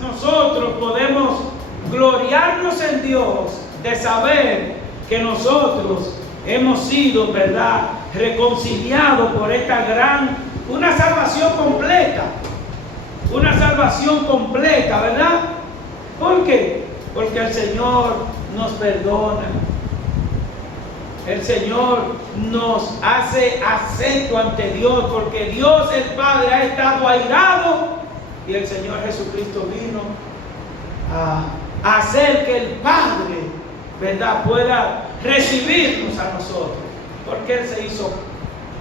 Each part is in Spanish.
nosotros podemos gloriarnos en Dios de saber que nosotros hemos sido, ¿verdad?, reconciliados por esta una salvación completa, ¿verdad? ¿Por qué? Porque el Señor nos perdona. El Señor nos hace acepto ante Dios, porque Dios el Padre ha estado airado y el Señor Jesucristo vino a hacer que el Padre, ¿verdad?, pueda recibirnos a nosotros, porque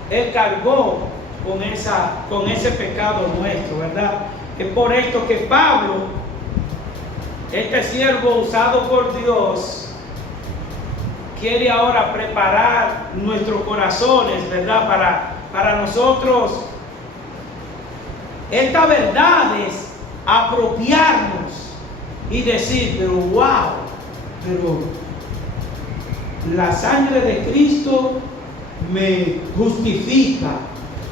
Él cargó con ese pecado nuestro, ¿verdad? Es por esto que Pablo, este siervo usado por Dios, quiere ahora preparar nuestros corazones, ¿verdad?, para nosotros estas verdades, apropiarnos y decir, pero wow, pero la sangre de Cristo me justifica.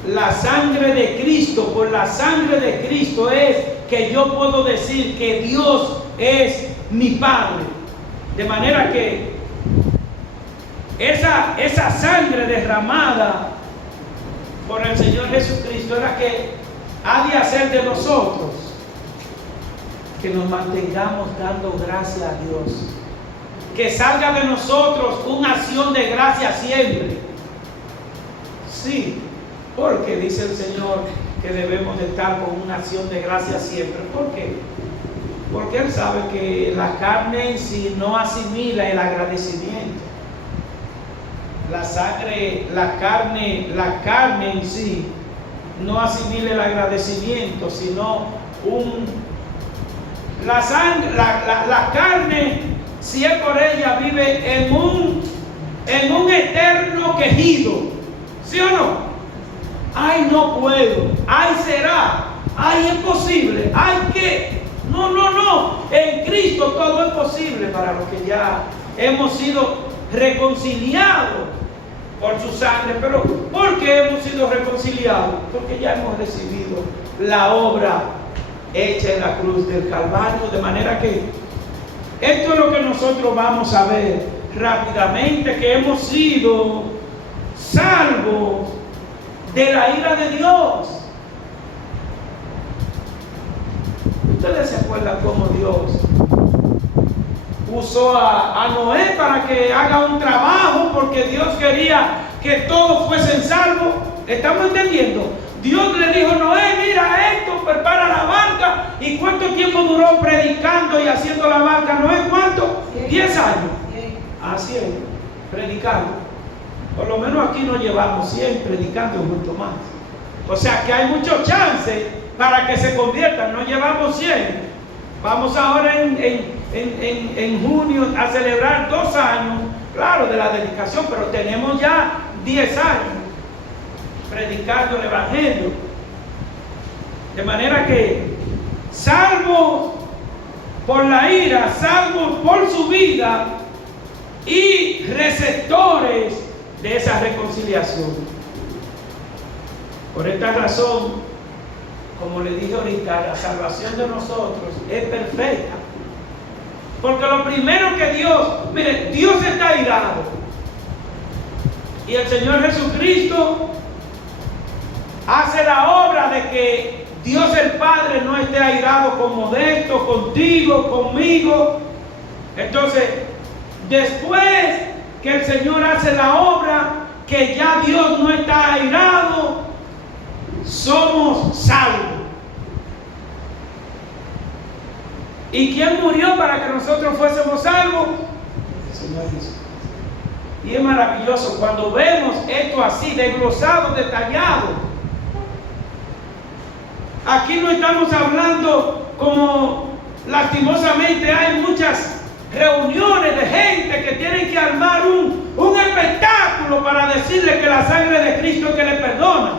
La sangre de Cristo, por la sangre de Cristo es que yo puedo decir que Dios es mi Padre. De manera que esa sangre derramada por el Señor Jesucristo es la que ha de hacer de nosotros que nos mantengamos dando gracias a Dios, que salga de nosotros una acción de gracia siempre. Sí, porque dice el Señor que debemos de estar con una acción de gracia siempre. ¿Por qué? Porque Él sabe que la carne en sí no asimila el agradecimiento. La carne en sí no asimila el agradecimiento, sino la carne, si es por ella, vive en un eterno quejido. ¿Sí o no? Ay, no puedo. Ay, será. Ay, es posible. Ay, ¿qué? No. En Cristo todo es posible para los que ya hemos sido reconciliados por su sangre. Pero ¿por qué hemos sido reconciliados? Porque ya hemos recibido la obra hecha en la cruz del Calvario. De manera que esto es lo que nosotros vamos a ver rápidamente, que hemos sido salvos de la ira de Dios. Ustedes se acuerdan cómo Dios usó a Noé para que haga un trabajo, porque Dios quería que todos fuesen salvos. ¿Estamos entendiendo? Dios le dijo a Noé, mira esto, prepara la barca. ¿Y cuánto tiempo duró predicando y haciendo la barca Noé? ¿Cuánto? 10 años. Así es, predicando. Por lo menos aquí nos llevamos 100 predicando y mucho más. O sea que hay mucho chance para que se conviertan. No llevamos 100. Vamos ahora en junio a celebrar 2 años, claro, de la dedicación, pero tenemos ya 10 años predicando el Evangelio. De manera que, salvo por la ira, salvo por su vida y receptores de esa reconciliación. Por esta razón, como le dije ahorita, la salvación de nosotros es perfecta. Porque lo primero que Dios está airado. Y el Señor Jesucristo hace la obra de que Dios el Padre no esté airado con Modesto, contigo, conmigo. Entonces, después que el Señor hace la obra, que ya Dios no está airado, somos salvos. ¿Y quién murió para que nosotros fuésemos salvos? El Señor Jesús. Y es maravilloso cuando vemos esto así, desglosado, detallado. Aquí no estamos hablando como lastimosamente hay muchas reuniones de gente que tienen que armar un espectáculo para decirle que la sangre de Cristo es que le perdona.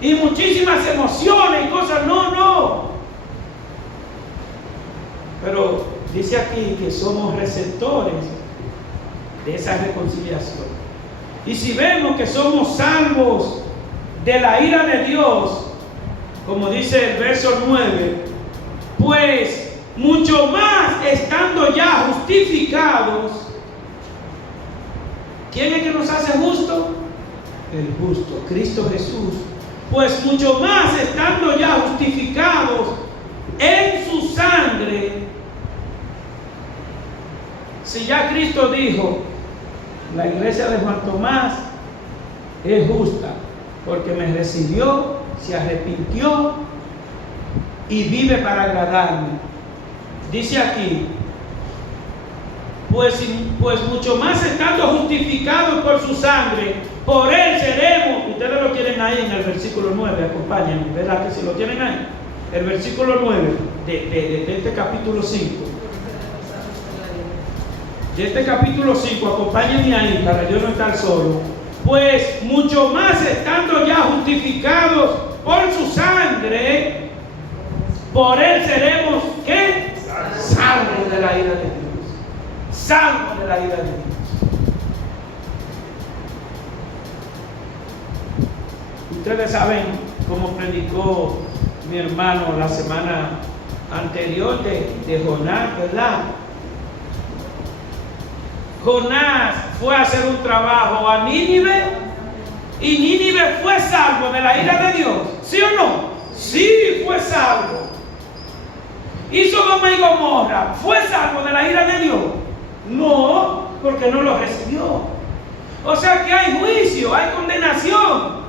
Y muchísimas emociones y cosas. No. Pero dice aquí que somos receptores de esa reconciliación. Y si vemos que somos salvos de la ira de Dios, como dice el verso 9, Pues mucho más estando ya justificados. ¿Quién es que nos hace justo? El justo, Cristo Jesús. Pues mucho más estando ya justificados en su sangre. Si ya Cristo dijo, la iglesia de Juan Tomás es justa, porque me recibió, se arrepintió y vive para agradarme. Dice aquí, pues mucho más estando justificados por su sangre, por él seremos. Ustedes lo tienen ahí en el versículo 9, acompáñenme, ¿verdad que si lo tienen ahí? El versículo 9 de este capítulo 5. De este capítulo 5, acompáñenme ahí para yo no estar solo. Pues mucho más estando ya justificados por su sangre, por él seremos, ¿qué? Salvos de la ira de Dios. Salvos de la ira de Dios. Ustedes saben cómo predicó mi hermano la semana anterior de Jonás, ¿verdad? Jonás fue a hacer un trabajo a Nínive y Nínive fue salvo de la ira de Dios, ¿sí o no? Sí, fue salvo. ¿Y Sodoma y Gomorra fue salvo de la ira de Dios? No, porque no lo recibió. O sea que hay juicio, hay condenación.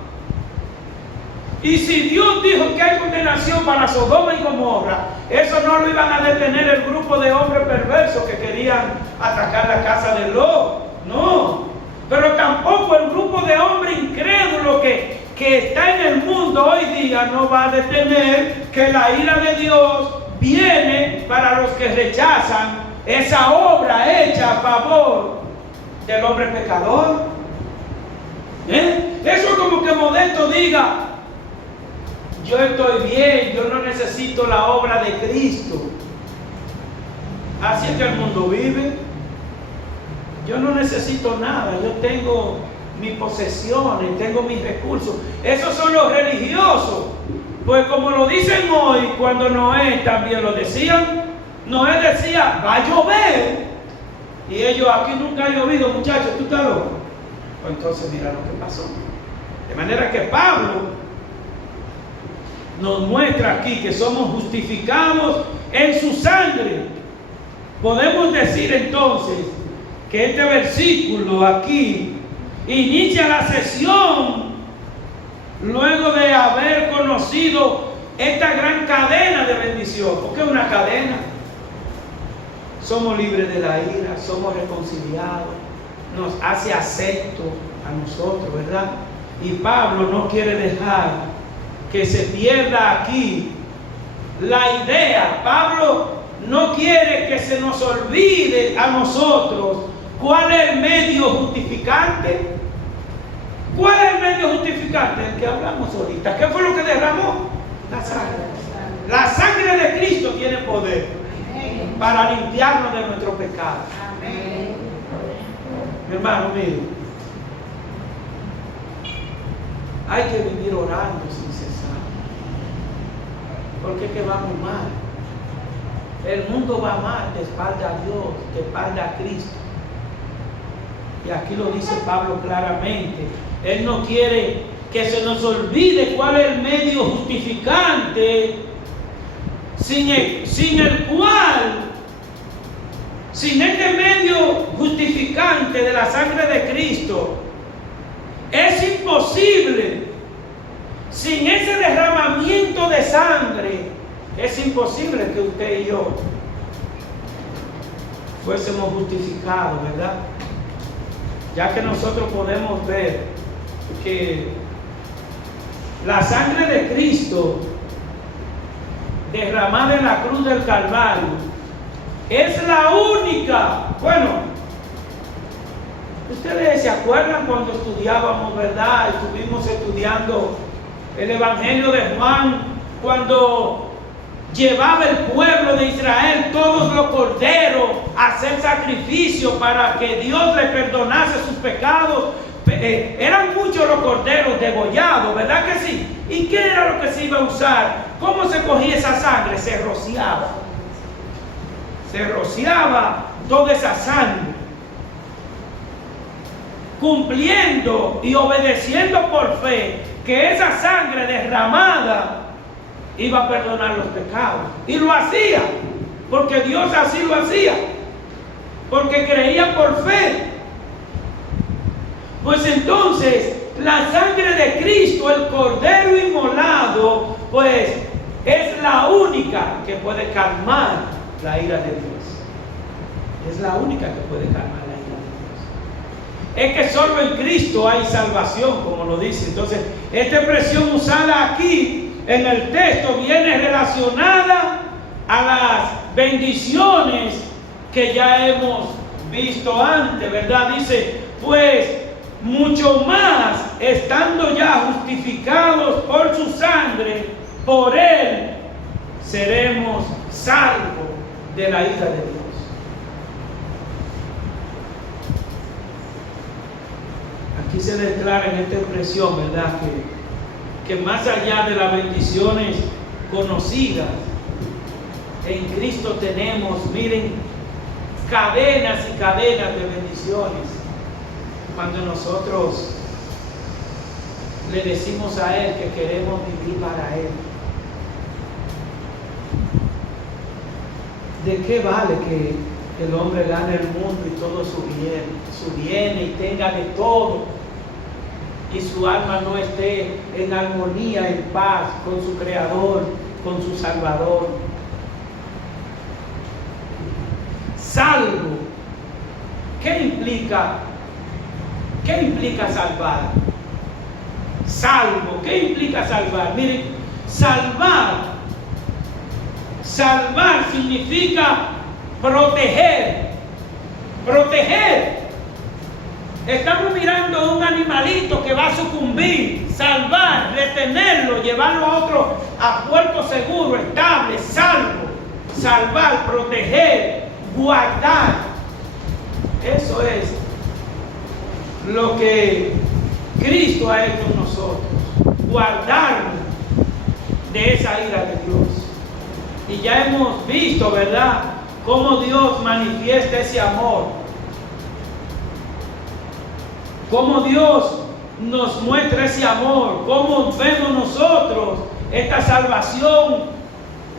Y si Dios dijo que hay condenación para Sodoma y Gomorra, eso no lo iban a detener el grupo de hombres perversos que querían atacar la casa de Lot. No. Pero tampoco el grupo de hombres incrédulos que está en el mundo hoy día no va a detener que la ira de Dios viene para los que rechazan esa obra hecha a favor del hombre pecador. Eso es como que Modesto diga: yo estoy bien, yo no necesito la obra de Cristo. Así es que el mundo vive. Yo no necesito nada, yo tengo mis posesiones, tengo mis recursos. Esos son los religiosos. Pues como lo dicen hoy, cuando Noé también lo decían. Noé decía, va a llover. Y ellos, aquí nunca ha llovido, muchachos, tú estás loco. Pues entonces mira lo que pasó. De manera que Pablo nos muestra aquí que somos justificados en su sangre. Podemos decir entonces que este versículo aquí inicia la sesión luego de haber conocido esta gran cadena de bendición. ¿Por qué una cadena? Somos libres de la ira, somos reconciliados, nos hace acepto a nosotros, ¿verdad? Y Pablo no quiere dejar que se pierda aquí la idea. Pablo no quiere que se nos olvide a nosotros cuál es el medio justificante. ¿Cuál es el medio justificante? El que hablamos ahorita. ¿Qué fue lo que derramó? La sangre. La sangre de Cristo tiene poder para limpiarnos de nuestro pecado. Mi hermano, mire, hay que vivir orando sin cesar, porque es que vamos mal. El mundo va mal de espalda a Dios, de espalda a Cristo. Y aquí lo dice Pablo claramente. Él no quiere que se nos olvide cuál es el medio justificante sin este medio justificante de la sangre de Cristo. Es imposible. Sin ese derramamiento de sangre, es imposible que usted y yo fuésemos justificados, ¿verdad? Ya que nosotros podemos ver que la sangre de Cristo derramada en la cruz del Calvario es la única. Bueno, ustedes se acuerdan cuando estudiábamos, ¿verdad? Estuvimos estudiando el Evangelio de Juan, cuando llevaba el pueblo de Israel, todos los corderos, a hacer sacrificio para que Dios le perdonase sus pecados. Eran muchos los corderos degollados, ¿verdad que sí? ¿Y qué era lo que se iba a usar? ¿Cómo se cogía esa sangre? Se rociaba. Se rociaba toda esa sangre, cumpliendo y obedeciendo por fe que esa sangre derramada iba a perdonar los pecados. Y lo hacía, porque Dios así lo hacía, porque creía por fe. Pues entonces, la sangre de Cristo, el Cordero inmolado, pues es la única que puede calmar la ira de Dios. Es la única que puede calmar la ira de Dios. Es que solo en Cristo hay salvación, como lo dice. Entonces, esta expresión usada aquí en el texto viene relacionada a las bendiciones que ya hemos visto antes, ¿verdad? Dice, pues mucho más, estando ya justificados por su sangre, por él seremos salvos de la ira de Dios. Aquí se declara en esta expresión, ¿verdad?, que más allá de las bendiciones conocidas, en Cristo tenemos, miren, cadenas y cadenas de bendiciones. Cuando nosotros le decimos a Él que queremos vivir para Él. ¿De qué vale que el hombre gane el mundo y todo su bien y tenga de todo, y su alma no esté en armonía, en paz con su Creador, con su Salvador? Salvo. ¿Qué implica salvar? Salvo. ¿Qué implica salvar? Miren, salvar significa proteger. Proteger. Estamos mirando un animalito que va a sucumbir. Salvar, retenerlo, llevarlo a puerto seguro, estable, salvo. Salvar, proteger, guardar. Eso es lo que Cristo ha hecho en nosotros, guardarnos de esa ira de Dios. Y ya hemos visto, ¿verdad?, cómo Dios manifiesta ese amor, cómo Dios nos muestra ese amor, cómo vemos nosotros esta salvación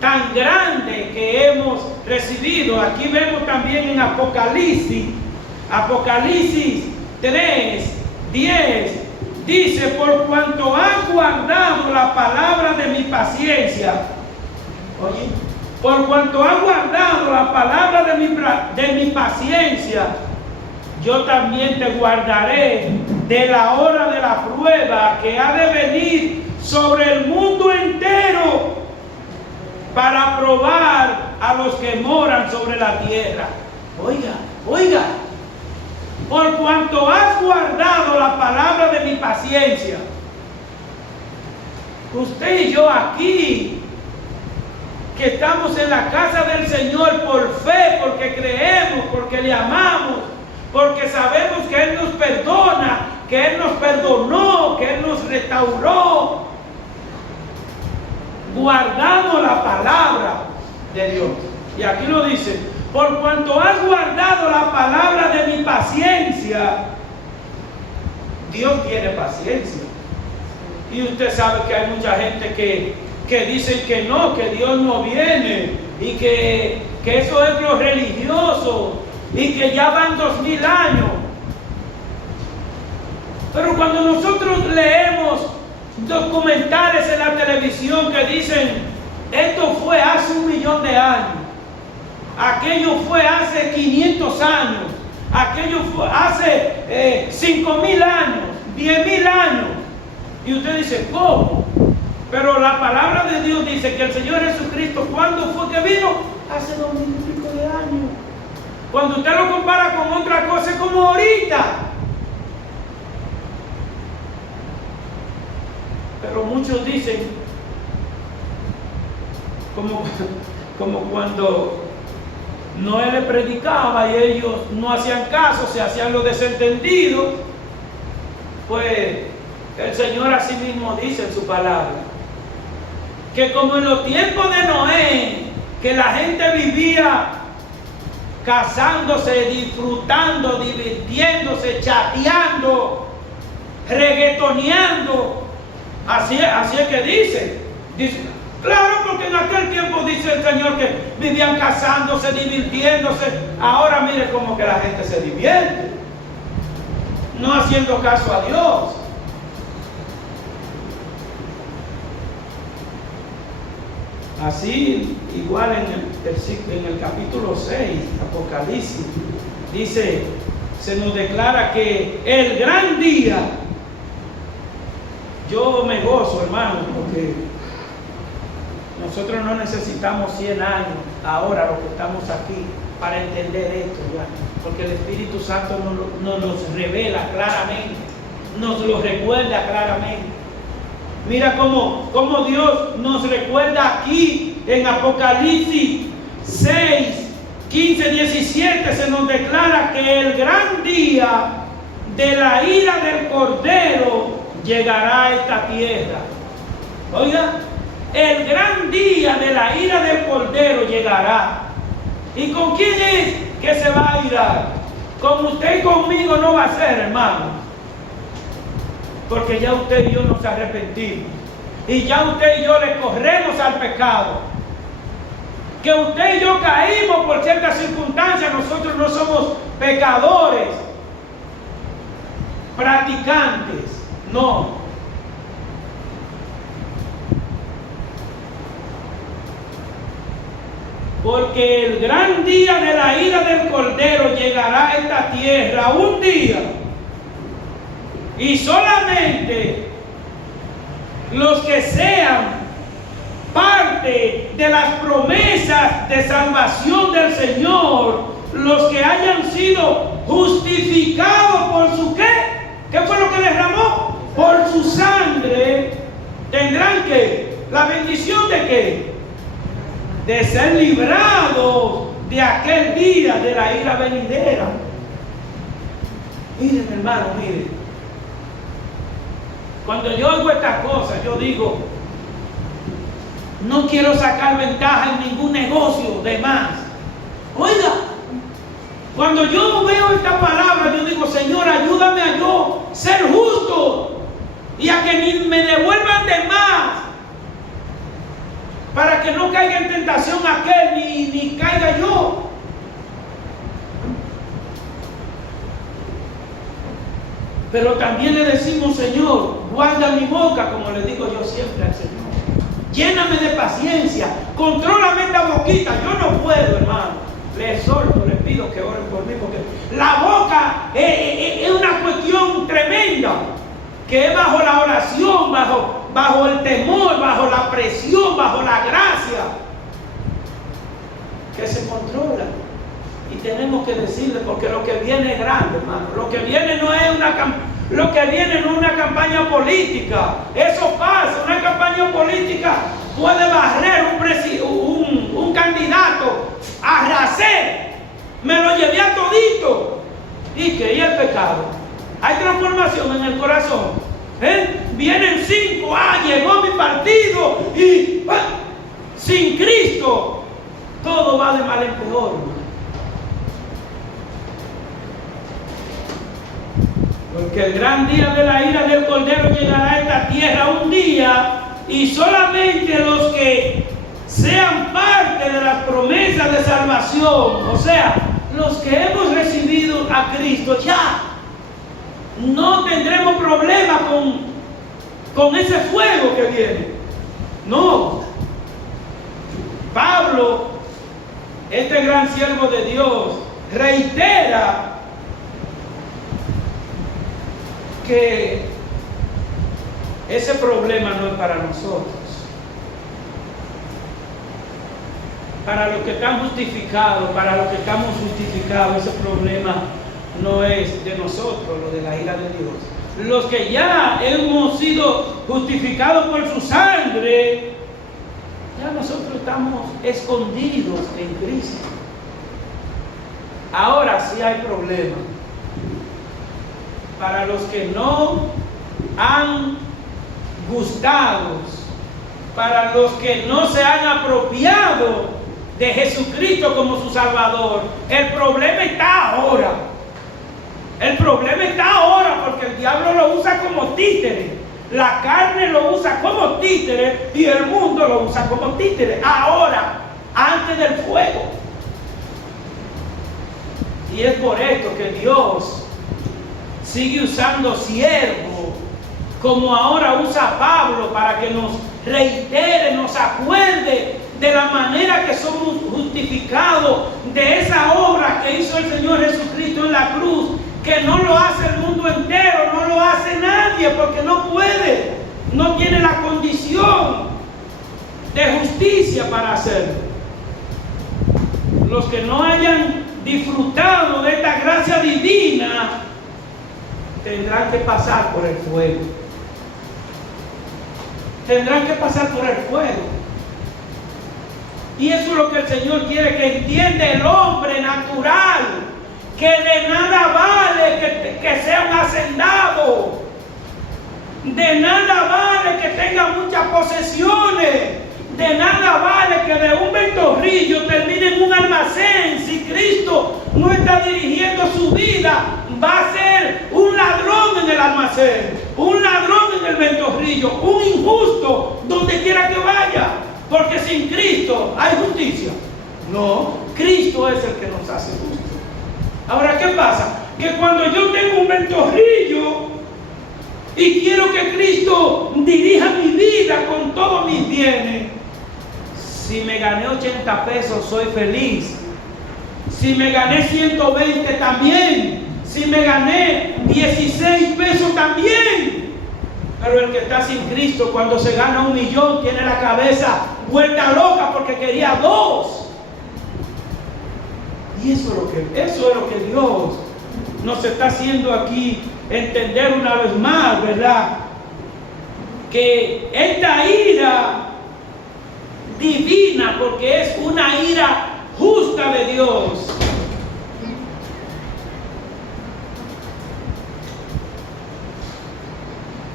tan grande que hemos recibido. Aquí vemos también en Apocalipsis 3:10, dice, por cuanto has guardado la palabra de mi paciencia. Oye, por cuanto has guardado la palabra de mi paciencia, yo también te guardaré de la hora de la prueba que ha de venir sobre el mundo entero, para probar a los que moran sobre la tierra. Oiga, por cuanto has guardado la palabra de mi paciencia. Usted y yo aquí, que estamos en la casa del Señor por fe, porque creemos, porque le amamos, porque sabemos que Él nos perdona, que Él nos perdonó, que Él nos restauró. Guardamos la palabra de Dios. Y aquí lo dice, por cuanto has guardado la palabra de mi paciencia. Dios tiene paciencia. Y usted sabe que hay mucha gente que dicen que no, que Dios no viene, y que eso es lo religioso, y que ya van 2000 años. Pero cuando nosotros leemos documentales en la televisión que dicen, esto fue hace 1.000.000 de años, aquello fue hace 500 años, aquello fue hace 5.000 años, 10.000 años, y usted dice, ¿cómo? Pero la palabra de Dios dice que el Señor Jesucristo, ¿cuándo fue que vino? Hace 2000 y pico de años. Cuando usted lo compara con otra cosa, es como ahorita. Pero muchos dicen, como cuando Noé le predicaba y ellos no hacían caso, se hacían los desentendidos, pues El Señor así mismo dice en su palabra, que como en los tiempos de Noé, que la gente vivía casándose, disfrutando, divirtiéndose, chateando, reggaetoneando, así es que dice, claro, porque en aquel tiempo dice el Señor que vivían casándose, divirtiéndose. Ahora mire cómo que la gente se divierte, no haciendo caso a Dios. Así, igual en el capítulo 6, Apocalipsis, dice, se nos declara que el gran día, yo me gozo, hermano, porque nosotros no necesitamos 100 años ahora, los que estamos aquí, para entender esto, ya, porque el Espíritu Santo nos lo revela claramente, nos lo recuerda claramente. Mira cómo Dios nos recuerda aquí en Apocalipsis 6, 15, 17, se nos declara que el gran día de la ira del Cordero llegará a esta tierra. Oiga, el gran día de la ira del Cordero llegará. ¿Y con quién es que se va a irar? Con usted y conmigo no va a ser, hermano. Porque ya usted y yo nos arrepentimos. Y ya usted y yo le corremos al pecado. Que usted y yo caímos por ciertas circunstancias. Nosotros no somos pecadores, practicantes. No. Porque el gran día de la ira del Cordero llegará a esta tierra un día. Y solamente los que sean parte de las promesas de salvación del Señor, los que hayan sido justificados por su ¿qué? ¿Qué fue lo que derramó? Por su sangre, tendrán que la bendición de ¿qué? De ser librados de aquel día de la ira venidera. Miren, hermano, miren. Cuando yo oigo estas cosas, yo digo, no quiero sacar ventaja en ningún negocio de más. Oiga, cuando yo veo esta palabra, yo digo, Señor, ayúdame a yo ser justo y a que ni me devuelvan de más, para que no caiga en tentación aquel ni caiga yo. Pero también le decimos, Señor, guarda mi boca, como le digo yo siempre al Señor. Lléname de paciencia, contrólame esta boquita. Yo no puedo, hermano. Le exhorto, le pido que oren por mí, porque la boca es una cuestión tremenda, que es bajo la oración, bajo el temor, bajo la presión, bajo la gracia, que se controla. Y tenemos que decirle, porque lo que viene es grande, hermano. Lo que viene no es una campaña política. Eso pasa. Una campaña política puede barrer un candidato, arrasar. Me lo llevé a todito. ¿Y qué? ¿Y el pecado? Hay transformación en el corazón. Vienen 5, llegó mi partido y sin Cristo todo va de mal en peor. Porque el gran día de la ira del Cordero llegará a esta tierra un día, y solamente los que sean parte de las promesas de salvación, o sea, los que hemos recibido a Cristo, ya no tendremos problema con ese fuego que viene. No. Pablo, este gran siervo de Dios, reitera que ese problema no es para nosotros. Para los que están justificados, para los que estamos justificados, ese problema no es de nosotros, lo de la ira de Dios. Los que ya hemos sido justificados por su sangre, ya nosotros estamos escondidos en Cristo. Ahora sí hay problema para los que no han gustado, para los que no se han apropiado de Jesucristo como su Salvador. El problema está ahora. El problema está ahora porque el diablo lo usa como títere. La carne lo usa como títere y el mundo lo usa como títere. Ahora, antes del fuego. Y es por esto que Dios sigue usando siervos, como ahora usa a Pablo, para que nos reitere, nos acuerde de la manera que somos justificados, de esa obra que hizo el Señor Jesucristo en la cruz, que no lo hace el mundo entero, no lo hace nadie, porque no puede, no tiene la condición de justicia para hacerlo. Los que no hayan disfrutado de esta gracia divina tendrán que pasar por el fuego. Tendrán que pasar por el fuego. Y eso es lo que el Señor quiere que entienda el hombre natural, que de nada vale que sea un hacendado, de nada vale que tenga muchas posesiones, de nada vale que de un ventorrillo termine en un almacén. Si Cristo no está dirigiendo su vida, va a ser un ladrón en el almacén, un ladrón en el ventorrillo, un injusto donde quiera que vaya. Porque sin Cristo hay justicia. No, Cristo es el que nos hace justos. Ahora, ¿qué pasa? Que cuando yo tengo un ventorrillo y quiero que Cristo dirija mi vida con todos mis bienes, si me gané 80 pesos, soy feliz. Si me gané 120 también. Si me gané 16 pesos también. Pero el que está sin Cristo, cuando se gana 1 millón, tiene la cabeza vuelta loca porque quería 2. Y eso es lo que Dios nos está haciendo aquí entender una vez más, ¿verdad? Que esta ira divina, porque es una ira justa de Dios,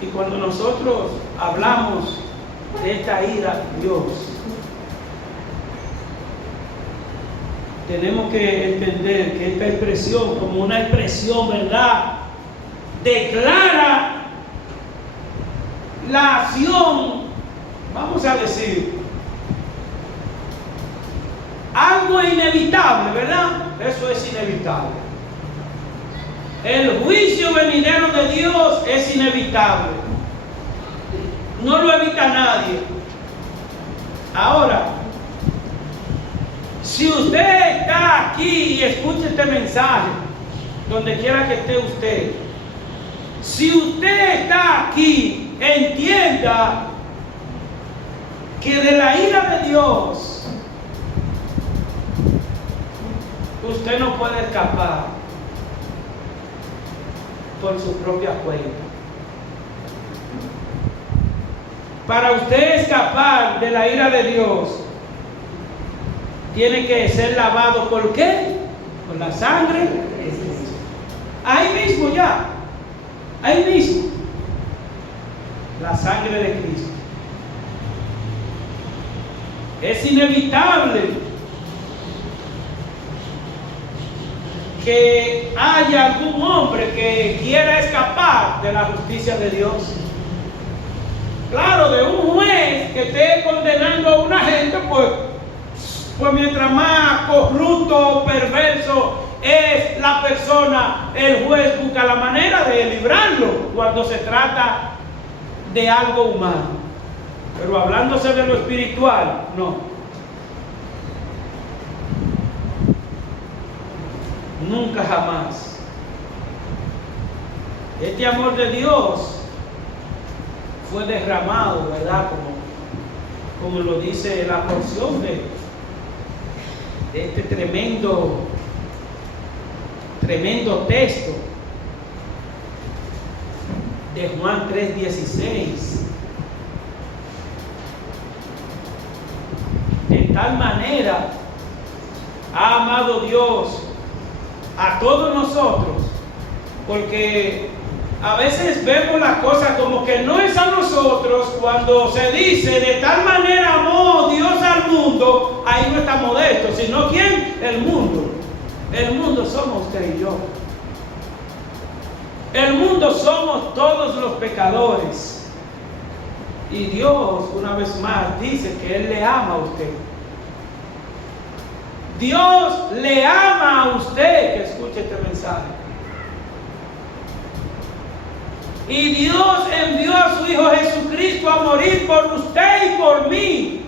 y cuando nosotros hablamos de esta ira de Dios, tenemos que entender que esta expresión, como una expresión, ¿verdad?, declara la acción, vamos a decir, algo inevitable, ¿verdad? Eso es inevitable. El juicio venidero de Dios es inevitable. No lo evita nadie. Ahora, si usted está aquí y escucha este mensaje, donde quiera que esté usted, si usted está aquí, entienda que de la ira de Dios usted no puede escapar por su propia cuenta. Para usted escapar de la ira de Dios, tiene que ser lavado. ¿Por qué? Por la sangre de Cristo. Ahí mismo ya. Ahí mismo. La sangre de Cristo. Es inevitable que haya algún hombre que quiera escapar de la justicia de Dios. Claro, de un juez que esté condenando a una gente, pues mientras más corrupto, perverso es la persona, el juez busca la manera de librarlo cuando se trata de algo humano. Pero hablándose de lo espiritual, no. Nunca jamás. Este amor de Dios fue derramado, ¿verdad? Como lo dice la porción de este tremendo texto de Juan 3:16. De tal manera ha amado Dios a todos nosotros, porque A veces vemos la cosa como que no es a nosotros cuando se dice de tal manera amó Dios al mundo, ahí no está modesto, sino ¿quién? El mundo. El mundo somos usted y yo. El mundo somos todos los pecadores. Y Dios, una vez más, dice que Él le ama a usted. Dios le ama a usted, que escuche este mensaje. Y Dios envió a su Hijo Jesucristo a morir por usted y por mí.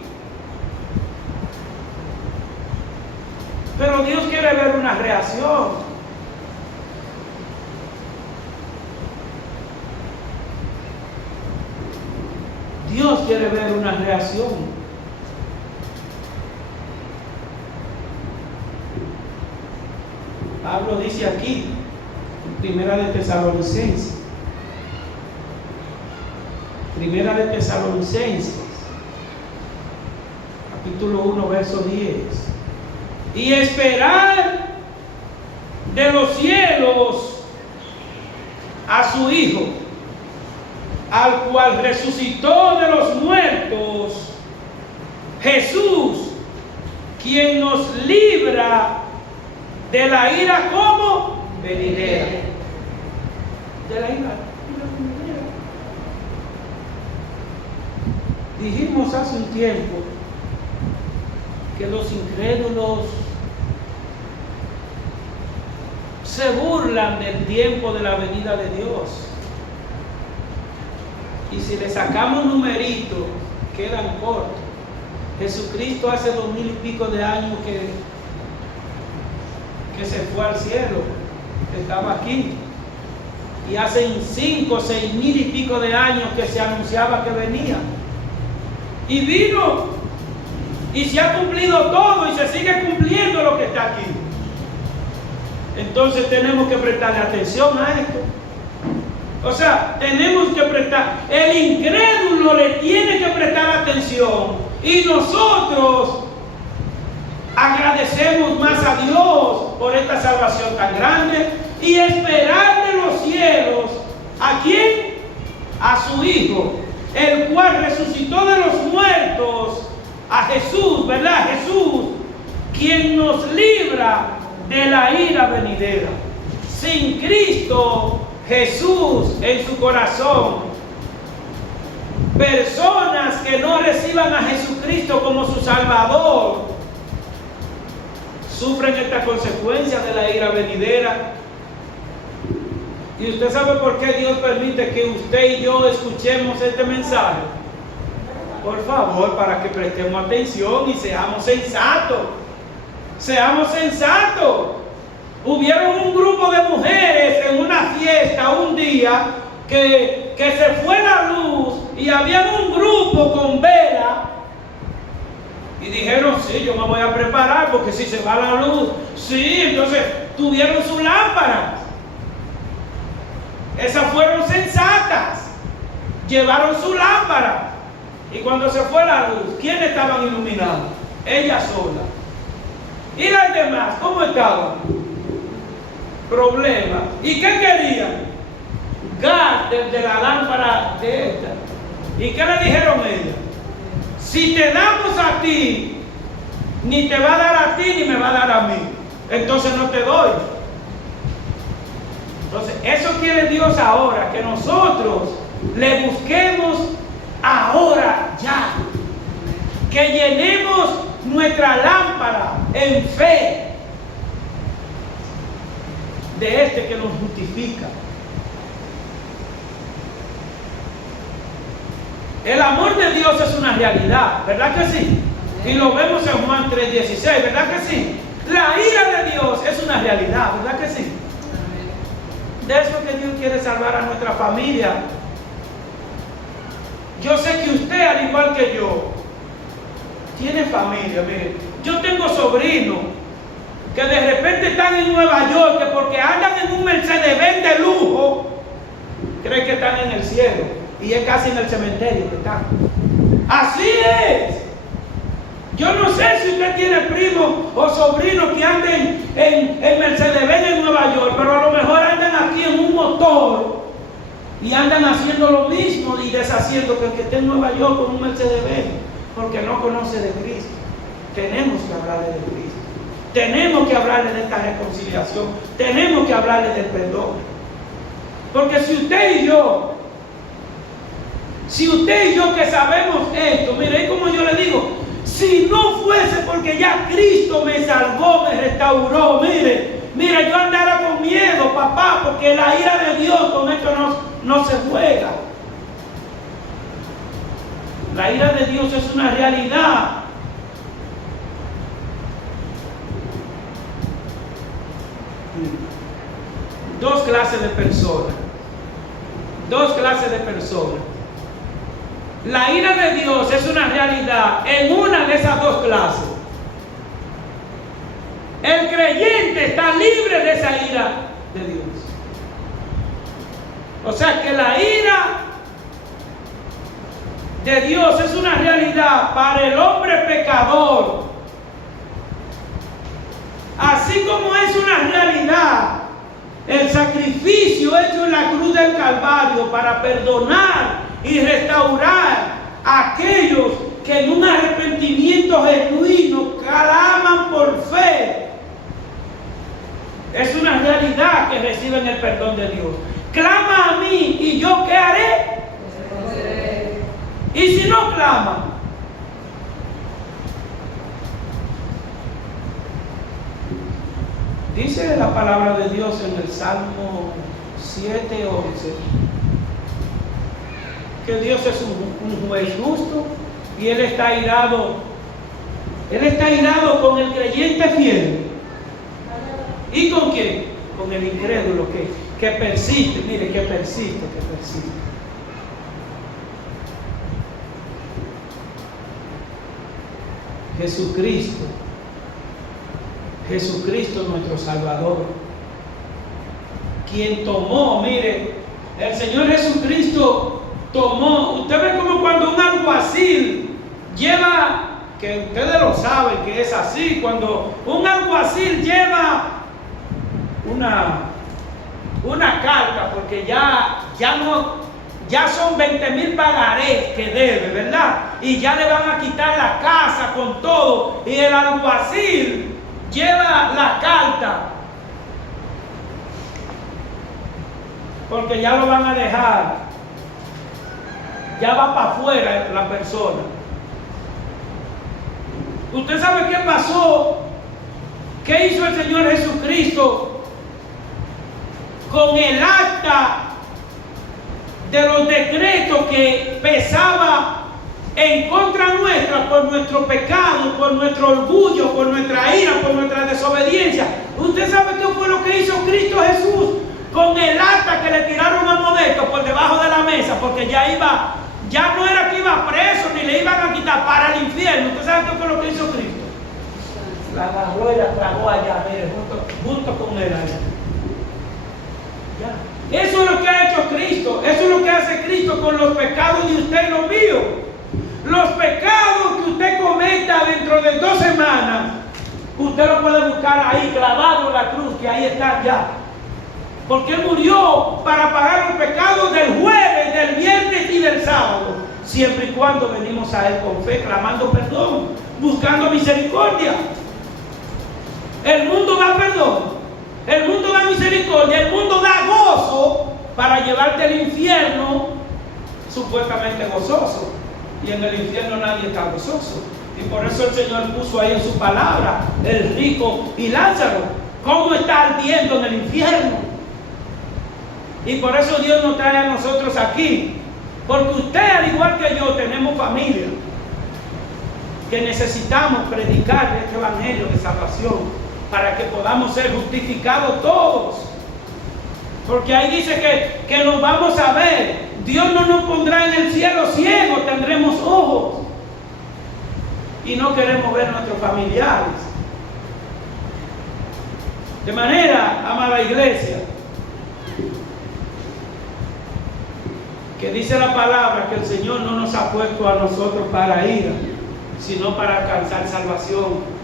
Pero Dios quiere ver una reacción. Dios quiere ver una reacción. Pablo dice aquí, en Primera de Tesalonicenses, capítulo 1, verso 10. Y esperar de los cielos a su Hijo, al cual resucitó de los muertos, Jesús, quien nos libra de la ira como venidera. De la ira venidera. Dijimos hace un tiempo que los incrédulos se burlan del tiempo de la venida de Dios. Y si le sacamos numeritos, quedan cortos. Jesucristo hace 2000 y pico de años que se fue al cielo, estaba aquí. Y hace 5, 6 mil y pico de años que se anunciaba que venía. Y vino. Y se ha cumplido todo y se sigue cumpliendo lo que está aquí. Entonces tenemos que prestarle atención a esto. O sea, tenemos que prestar. El incrédulo le tiene que prestar atención. Y nosotros agradecemos más a Dios por esta salvación tan grande. Y esperar de los cielos, ¿a quién? A su Hijo, el cual resucitó de los muertos, a Jesús, ¿verdad? Jesús, quien nos libra de la ira venidera. Sin Cristo Jesús en su corazón, personas que no reciban a Jesucristo como su Salvador, sufren esta consecuencia de la ira venidera. ¿Y usted sabe por qué Dios permite que usted y yo escuchemos este mensaje? Por favor, para que prestemos atención y seamos sensatos. Seamos sensatos. Hubieron un grupo de mujeres en una fiesta un día que se fue la luz y había un grupo con vela y dijeron, sí, yo me voy a preparar porque si se va la luz, sí, entonces tuvieron sus lámparas. Esas fueron sensatas, llevaron su lámpara y cuando se fue la luz, ¿quiénes estaban iluminados? Ellas solas. ¿Y las demás cómo estaban? Problema. ¿Y qué querían? Gas desde la lámpara de esta. ¿Y qué le dijeron ellas? Si te damos a ti, ni te va a dar a ti ni me va a dar a mí. Entonces no te doy. Entonces eso quiere Dios ahora, que nosotros le busquemos ahora ya. Que llenemos nuestra lámpara en fe de este que nos justifica. El amor de Dios es una realidad, ¿verdad que sí? Y lo vemos en Juan 3:16, ¿verdad que sí? La ira de Dios es una realidad, ¿verdad que sí? De eso que Dios quiere salvar a nuestra familia. Yo sé que usted, al igual que yo, tiene familia. Mire, yo tengo sobrinos que de repente están en Nueva York, que porque andan en un Mercedes-Benz de lujo, creen que están en el cielo, y es casi en el cementerio que están. Así es. Yo no sé si usted tiene primos o sobrinos que anden en Mercedes-Benz en Nueva York, pero a lo mejor andan aquí en un motor y andan haciendo lo mismo y deshaciendo que el que esté en Nueva York con un Mercedes-Benz, porque no conoce de Cristo. Tenemos que hablarle de Cristo. Tenemos que hablarle de esta reconciliación. Tenemos que hablarle del perdón. Porque si usted y yo que sabemos esto, mire, como yo le digo, si no fuese porque ya Cristo me salvó, me restauró, mire, yo andara con miedo, papá, porque la ira de Dios con esto no se juega. La ira de Dios es una realidad. Dos clases de personas. La ira de Dios es una realidad en una de esas dos clases. El creyente está libre de esa ira de Dios. O sea que la ira de Dios es una realidad para el hombre pecador. Así como es una realidad el sacrificio hecho en la cruz del Calvario para perdonar y restaurar a aquellos que en un arrepentimiento genuino claman por fe. Es una realidad que reciben el perdón de Dios. Clama a mí y yo ¿qué haré? Y si no clama, dice la palabra de Dios en el Salmo 7:11 que Dios es un juez justo y Él está airado. Él está airado con el creyente fiel. ¿Y con quién? Con el incrédulo que persiste. Mire, que persiste. Jesucristo nuestro Salvador, quien tomó, mire, el Señor Jesucristo tomó, usted ve como cuando un alguacil lleva, que ustedes lo saben que es así, cuando un alguacil lleva una carta, porque ya son 20,000 pagarés que debe, ¿verdad? Y ya le van a quitar la casa con todo, y el alguacil lleva la carta porque ya lo van a dejar, ya va para afuera la persona. ¿Usted sabe qué pasó? ¿Qué hizo el Señor Jesucristo con el acta de los decretos que pesaba en contra nuestra por nuestro pecado, por nuestro orgullo, por nuestra ira, por nuestra desobediencia? ¿Usted sabe qué fue lo que hizo Cristo Jesús con el acta que le tiraron a Modesto por debajo de la mesa? Porque ya no era que iba preso ni le iban a quitar para el infierno. ¿Usted sabe qué fue lo que hizo Cristo? La agarró y la tragó allá, mire, junto con él allá. Ya. Eso es lo que ha hecho Cristo. Eso es lo que hace Cristo con los pecados de usted y los míos. Los pecados que usted cometa dentro de 2 semanas, usted lo puede buscar ahí clavado en la cruz, que ahí está ya. Porque Él murió para pagar los pecados del jueves, del viernes y del sábado, siempre y cuando venimos a Él con fe, clamando perdón, buscando misericordia. El mundo da perdón, el mundo da misericordia, el mundo da gozo para llevarte al infierno supuestamente gozoso. Y en el infierno nadie está gozoso. Y por eso el Señor puso ahí en su palabra el rico y Lázaro, cómo está ardiendo en el infierno. Y por eso Dios nos trae a nosotros aquí, porque usted, al igual que yo, tenemos familia que necesitamos predicar este evangelio de salvación para que podamos ser justificados todos. Porque ahí dice que nos vamos a ver. Dios no nos pondrá en el cielo ciegos, tendremos ojos. Y no queremos ver a nuestros familiares. De manera, amada iglesia, que dice la palabra que el Señor no nos ha puesto a nosotros para ira, sino para alcanzar salvación.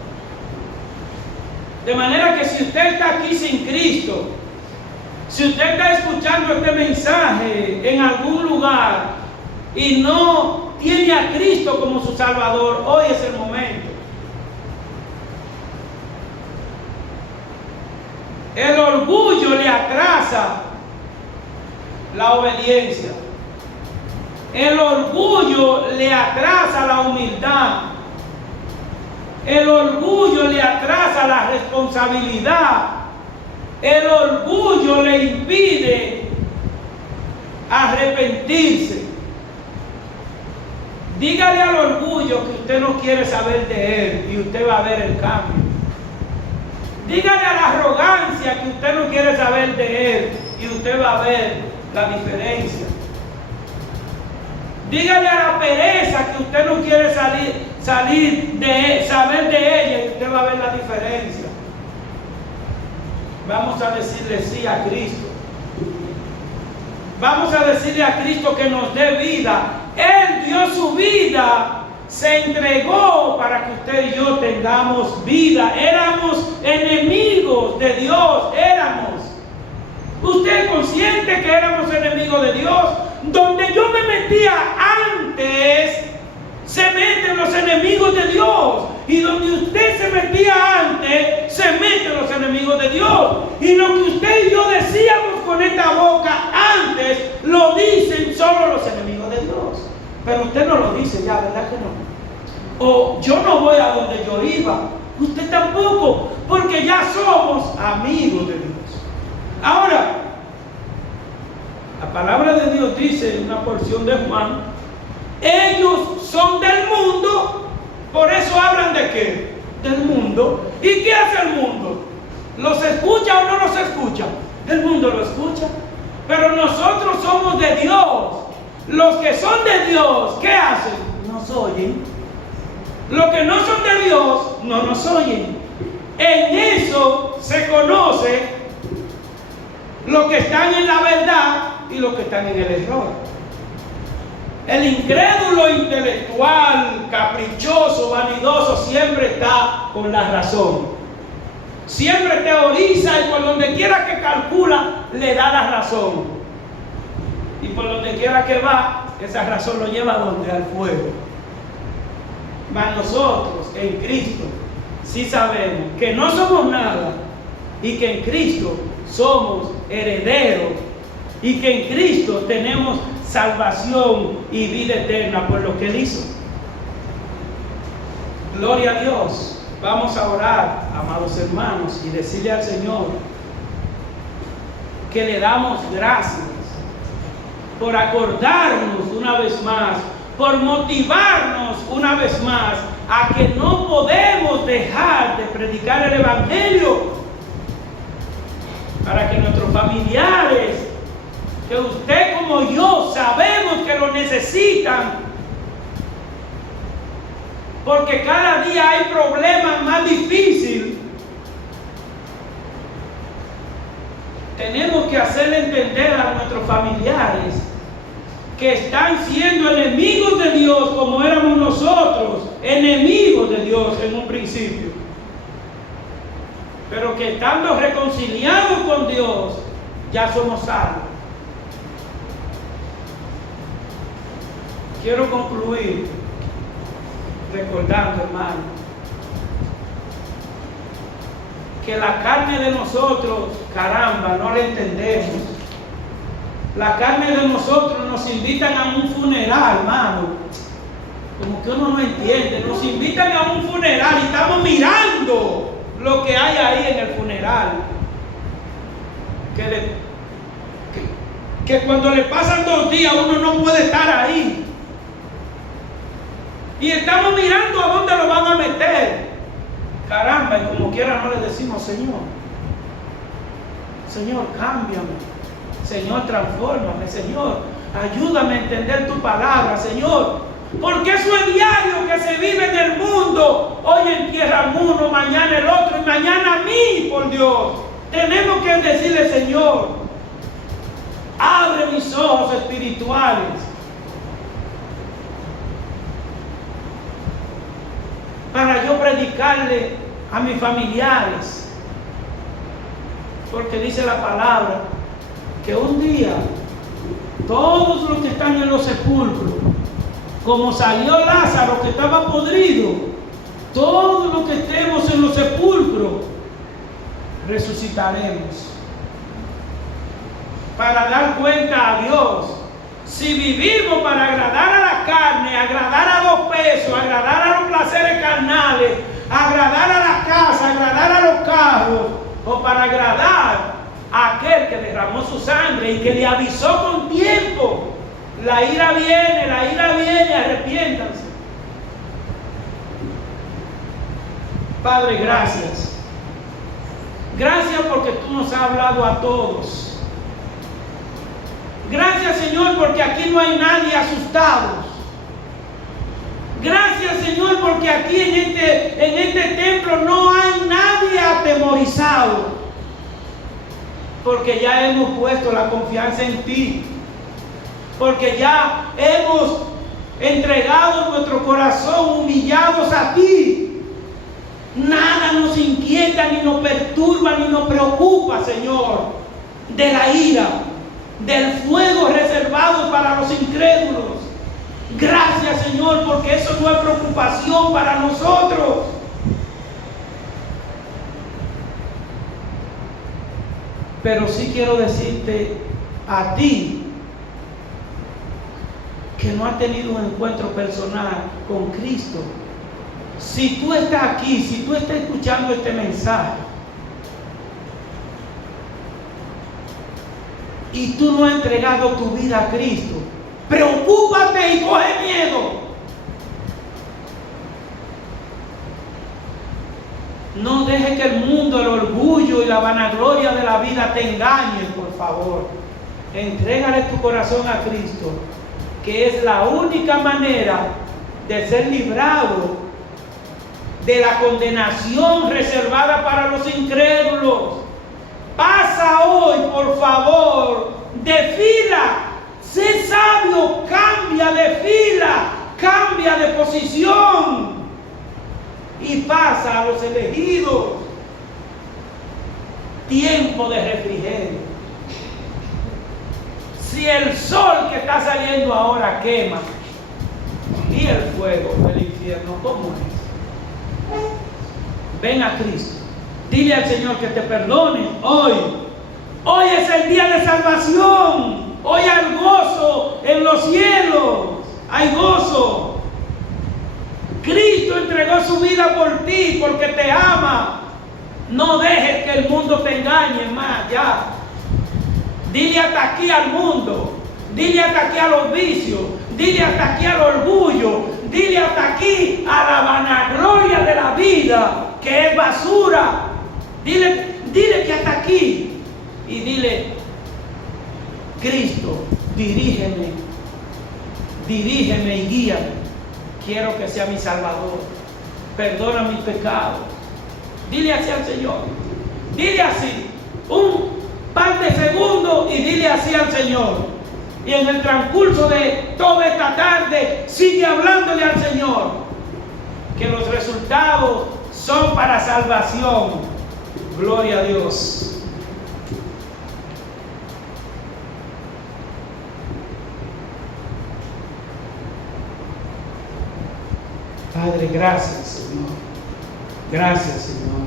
De manera que si usted está aquí sin Cristo, Si usted está escuchando este mensaje en algún lugar y no tiene a Cristo como su Salvador, hoy es el momento. El orgullo le atrasa la obediencia. El orgullo le atrasa la humildad. El orgullo le atrasa la responsabilidad. El orgullo le impide arrepentirse. Dígale al orgullo que usted no quiere saber de él y usted va a ver el cambio. Dígale a la arrogancia que usted no quiere saber de él y usted va a ver la diferencia. Dígale a la pereza que usted no quiere saber de ella y usted va a ver la diferencia. Vamos a decirle sí a Cristo. Vamos a decirle a Cristo que nos dé vida. Él dio su vida, se entregó para que usted y yo tengamos vida. Éramos enemigos de Dios, ¿Usted es consciente que éramos enemigos de Dios? Donde yo me metía antes, se meten los enemigos de Dios. Y donde usted se metía antes, se meten los enemigos de Dios. Y lo que usted y yo decíamos con esta boca antes, lo dicen solo los enemigos de Dios. Pero usted no lo dice ya, ¿verdad que no? O yo no voy a donde yo iba, usted tampoco, porque ya somos amigos de Dios. Ahora, la palabra de Dios dice en una porción de Juan, ellos son del mundo, por eso hablan de qué? Del mundo. ¿Y qué hace el mundo? ¿Los escucha o no los escucha? El mundo lo escucha, pero nosotros somos de Dios. Los que son de Dios, ¿qué hacen? Nos oyen. Los que no son de Dios, no nos oyen. En eso se conoce los que están en la verdad y los que están en el error. El incrédulo intelectual, caprichoso, vanidoso, siempre está con la razón. Siempre teoriza y por donde quiera que calcula, le da la razón. Y por donde quiera que va, esa razón lo lleva a donde, al fuego. Mas nosotros, en Cristo, sí sabemos que no somos nada y que en Cristo somos herederos y que en Cristo tenemos salvación y vida eterna por lo que Él hizo. Gloria a Dios. Vamos a orar, amados hermanos, y decirle al Señor que le damos gracias por acordarnos una vez más, por motivarnos una vez más a que no podemos dejar de predicar el Evangelio, para que nuestros familiares, que usted como yo sabemos que lo necesitan, porque cada día hay problemas más difíciles. Tenemos que hacerle entender a nuestros familiares que están siendo enemigos de Dios como éramos nosotros, enemigos de Dios en un principio. Pero que estando reconciliados con Dios, ya somos salvos. Quiero concluir recordando, hermano, que la carne de nosotros, caramba, no la entendemos. La carne de nosotros nos invitan a un funeral, hermano. Como que uno no entiende. Nos invitan a un funeral y estamos mirando lo que hay ahí en el funeral. Que cuando le pasan 2 días uno no puede estar ahí. Y estamos mirando a dónde lo van a meter. Caramba, y como quiera no le decimos, Señor, Señor, cámbiame. Señor, transfórmame. Señor, ayúdame a entender tu palabra, Señor. Porque eso es diario que se vive en el mundo. Hoy entierran uno, mañana el otro y mañana a mí, por Dios. Tenemos que decirle, Señor, abre mis ojos espirituales para yo predicarle a mis familiares. Porque dice la palabra que un día todos los que están en los sepulcros, como salió Lázaro que estaba podrido, todos los que estemos en los sepulcros resucitaremos para dar cuenta a Dios. Si vivimos para agradar a la carne, agradar a los pesos, agradar a los placeres carnales, agradar a la casa, agradar a los carros, o para agradar a aquel que derramó su sangre y que le avisó con tiempo: la ira viene, arrepiéntanse. Padre, gracias. Gracias porque tú nos has hablado a todos. Gracias, Señor, porque aquí no hay nadie asustado. Gracias, Señor, porque aquí en este templo no hay nadie atemorizado. Porque ya hemos puesto la confianza en ti. Porque ya hemos entregado nuestro corazón humillados a ti. Nada nos inquieta, ni nos perturba, ni nos preocupa, Señor, de la ira, del fuego reservado para los incrédulos. Gracias, Señor, porque eso no es preocupación para nosotros. Pero sí quiero decirte a ti que no has tenido un encuentro personal con Cristo. Si tú estás aquí, si tú estás escuchando este mensaje y tú no has entregado tu vida a Cristo, preocúpate y coge miedo. No dejes que el mundo, el orgullo y la vanagloria de la vida te engañen, por favor. Entrégale tu corazón a Cristo, que es la única manera de ser librado de la condenación reservada para los incrédulos. Pasa hoy, por favor, de fila. Sé sabio, cambia de fila, cambia de posición y pasa a los elegidos. Tiempo de refrigerio. Si el sol que está saliendo ahora quema, y el fuego del infierno, ¿cómo es? Ven a Cristo. Dile al Señor que te perdone hoy. Hoy es el día de salvación. Hoy hay gozo en los cielos. Hay gozo. Cristo entregó su vida por ti porque te ama. No dejes que el mundo te engañe más. Ya. Dile hasta aquí al mundo. Dile hasta aquí a los vicios. Dile hasta aquí al orgullo. Dile hasta aquí a la vanagloria de la vida, que es basura. Dile que hasta aquí. Y dile: Cristo, dirígeme y guíame. Quiero que sea mi Salvador. Perdona mis pecados. Dile así al Señor. Dile así. Un par de segundos y dile así al Señor. Y en el transcurso de toda esta tarde, sigue hablándole al Señor. Que los resultados son para salvación. Gloria a Dios. Padre, gracias, Señor. Gracias, Señor.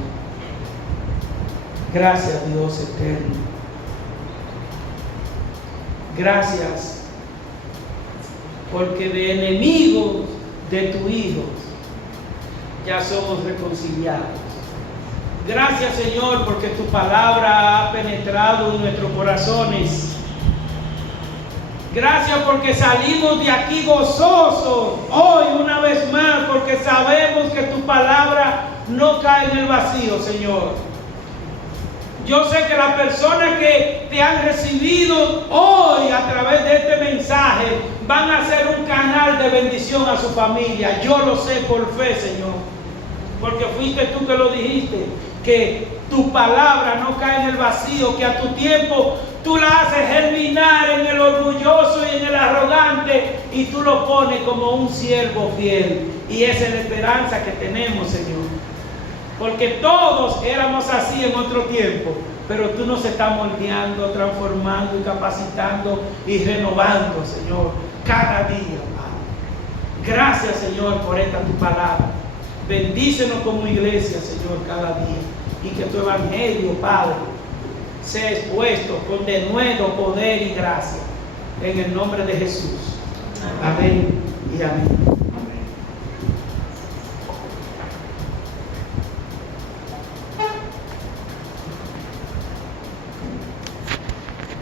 Gracias, Dios eterno. Gracias, porque de enemigos de tu Hijo ya somos reconciliados. Gracias, Señor, porque tu palabra ha penetrado en nuestros corazones. Gracias porque salimos de aquí gozosos hoy una vez más, porque sabemos que tu palabra no cae en el vacío, Señor. Yo sé que las personas que te han recibido hoy a través de este mensaje van a ser un canal de bendición a su familia. Yo lo sé por fe, Señor, porque fuiste tú que lo dijiste, que tu palabra no cae en el vacío, que a tu tiempo tú la haces germinar en el orgulloso y en el arrogante, y tú lo pones como un siervo fiel. Y esa es la esperanza que tenemos, Señor. Porque todos éramos así en otro tiempo. pero tú nos estás moldeando, transformando y capacitando y renovando, Señor, cada día, Padre. Gracias, Señor, por esta tu palabra. Bendícenos como iglesia, Señor, cada día, y que tu evangelio, Padre, sea expuesto con denuedo poder y gracia, en el nombre de Jesús. Amén y amén.